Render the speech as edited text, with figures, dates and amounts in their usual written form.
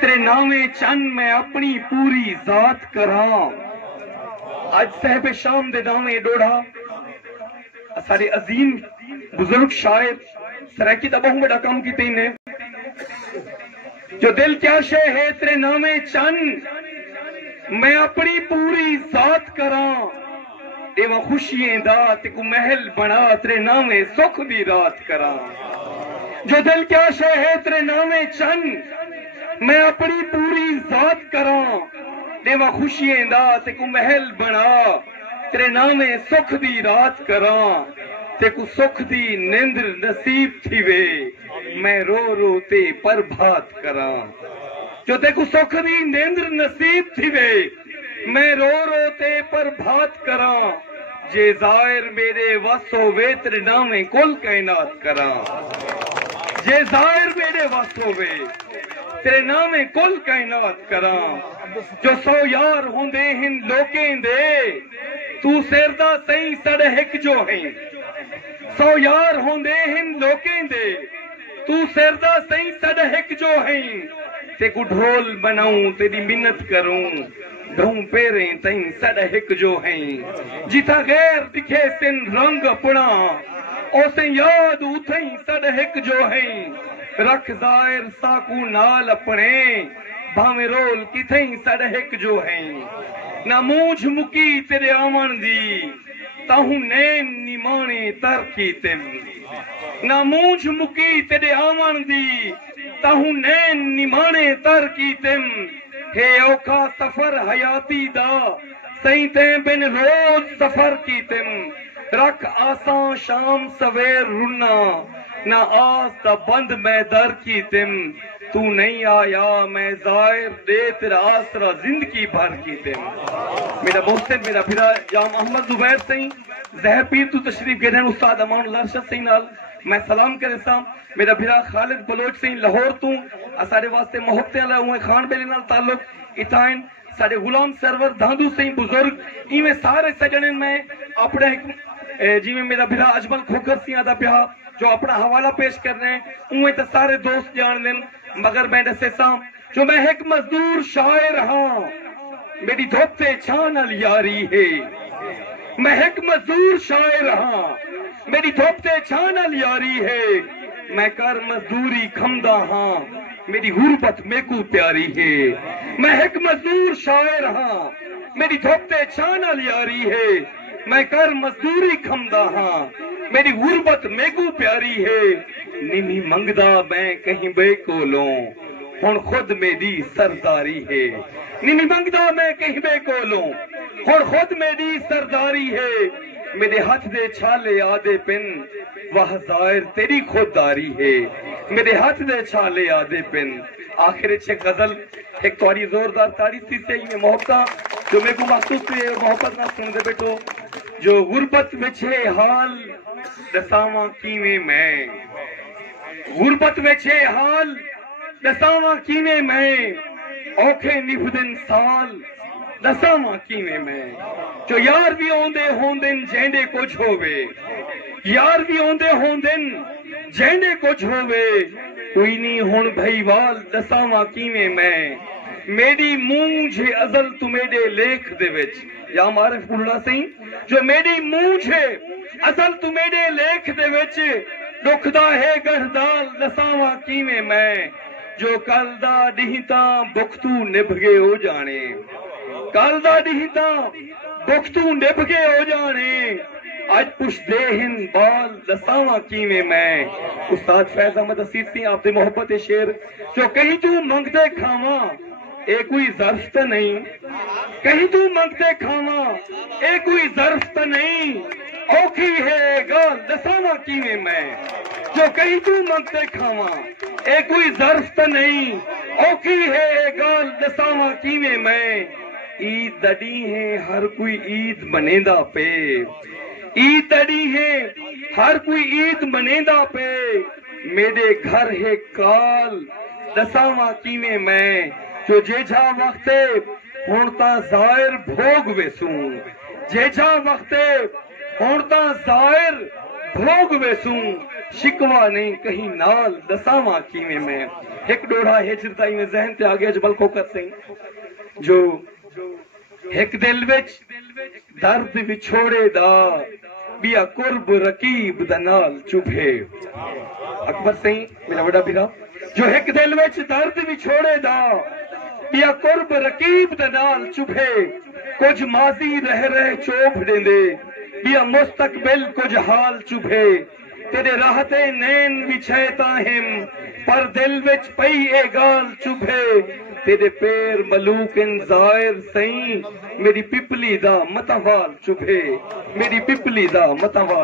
तेरे नामे चंद मैं अपनी पूरी जात करा। अज साहब शाम दे नामे डोड़ा सारे अजीम बुजुर्ग शायर सराकी का बहुत बड़ा काम की ने जो दिल क्या शे है तेरे नामे चंद मैं अपनी पूरी जात करा। एवा खुशियां दा तेको महल बना तेरे नामे सुख दी रात करा। जो दिल क्या शे है तेरे नामे चंद मैं अपनी पूरी जात करा। देवा खुशियां दा तेको महल बना तेरे नामे सुख दी रात करा। तेको सुख दी निंद्र नसीब थी वे मैं रो रो ते प्रभात करा। जो तेको सुख दी निंद्र नसीब थी वे मैं रो रो ते प्रभात करा। जे जाहिर मेरे वसो वे तेरे नामे कुल कायनात करा। जे जाहिर मेरे वसो वे तेरे नामे कुल कायनात करा। जो 100 यार होंदे हिन लोकें दे तू सिरदा सही सड़ हिक जो है। 100 यार होंदे हिन लोकें दे तू सिरदा सही सड़ हिक जो है। तेको ढोल बनाऊं तेरी मिन्नत करूं ढूं पेरे तई सड़ हिक जो है। जिथा गैर दिखे सिन रंग अपना ओसे याद उथई सड़ हिक जो है। रख जाहिर साकू नाल अपने भावे रोल किथई सड़ हिक जो है। ना मूंझ मुकी तेरे आवन दी ताहू नैन निमाने तर की तिम। ना मूंझ मुकी तेरे आवन दी ताहू नैन निमाने तर की तिम। हे औखा सफर हयाती दा सही ते बिन रोज सफर की तिम। रख आसा शाम सवेर रुना ना आस दा बंद मैं दर की तिम। तू नहीं आया मैं जाहिर दे तेरा आसरा जिंदगी भर की तिम। मेरा मोहसिन मेरा फिरा जाम अहमद जुबैर सही जहर पीर तू तशरीफ गिरन उस्ताद अमान लारशद सही नाल मैं सलाम करे सा। मेरा फिरा खालिद बलोच सही लाहौर तू सारे वास्ते मोहब्बतें वाला हुए खान बेले नाल ताल्लुक इताइन सारे गुलाम सरवर धांधू सही बुजुर्ग इवें सारे सजने में अपने जिमें मेरा फिरा अजमल खोखर सिंह दा प्या जो अपना हवाला पेश कर रहे हैं उवें तो सारे दोस्त जान लेन। मगर मैं दसे सा जो मैं एक मजदूर शायर हाँ मेरी धोपते छान यारी है। मैं एक मजदूर शायर हाँ मेरी धोपते छान यारी है। मैं कर मजदूरी खमदा हाँ मेरी गुर्बत मेकू प्यारी है। मैं एक मजदूर शायर हाँ मेरी धोपते छान यारी है। मैं कर मजदूरी खमदा हाँ मेरी गुर्बत मेकू प्यारी है। निमी मंगदा मैं कहीं बेकोलों हुण खुद मेरी सरदारी है। निमी मंगदा मैं कहीं बेकोलों हुण खुद मेरी सरदारी है। मेरे हाथ दे छाले आदे पिन वह जाहिर तेरी खुददारी है। मेरे हाथ दे छाले आदे पिन आखिर छे गजल एक तोरी जोरदार तारीफ से ये मोहब्बत जो मेरे को महसूस हुई मोहब्बत ना सुन दे बेटो। जो गुर्बत में छे हाल दसावा कीवे मैं गुर्बत में छे हाल दसावा कीवे मैं औखे निभदिन साल दसावा कीवे मैं। जो यार भी आंदे होंदिन जेंडे कुछ होवे यार भी आंदे होंदिन जेंडे कुछ होवे। कोई नहीं हुण भईवाल दसावा कीवे मैं। मेरी मूंझ अजल तू मेरे लेख दे विच या मारिफ बुलना सही जो मेरी मूंझ असल तू मेरे लेख दे विच दुखदा है गढ़दाल दसावा कीवे मैं। जो कल दा डिहता बुखतू निभ गए हो जाने कल दा डिहता बुखतू निभ गए हो जाने। आज पुछ दे हिन बाल दसावा कीवे मैं। उस्ताद फैज अहमद हसीब सिंह आपसे मोहब्बत शेर जो कहीं तू मंगते खावा ए कोई जर्फ तो नहीं। कहीं तू मंगते खावा ए कोई जर्फ तो नहीं। औखी है गाल दसावा कीवे मैं। जो कहीं तू मंगते खावा ए कोई जर्फ तो नहीं। औखी है गाल दसावा कीवे मैं। ईद दड़ी है हर कोई ईद मनेदा पे ईद दड़ी है हर कोई ईद मनेदा पे। मेरे घर है काल दसावा कीवे मैं। जो जेझा वक्ते हुण ता जाहिर भोग वेसूं जेझा वक्ते हुण ता जाहिर भोग वेसूं। शिकवा नहीं कहीं नाल दसावा कीवे मैं। एक डोड़ा हेजरताई में जहन ते आ गया जबल कोकर सिंह जो एक दिल विच दर्द विछोड़े दा बिया कुर्ब रकीब दा नाल चुभे। अकबर सिंह मेरा बड़ा बिरा जो एक दिल विच दर्द विछोड़े दा बिया कुर्ब रकीब दा नाल चुभे। कुछ माजी रह रहे चोभ देंदे बिया मुस्तकबिल कुछ हाल चुभे। तेरे राहते नैन विछे ताहिम पर दिल विच पई ए गाल चुभे। तेरे पैर मलूक इन जाहिर सही मेरी पिपली दा मतवाल चुभे। मेरी पिपली दा मतवाल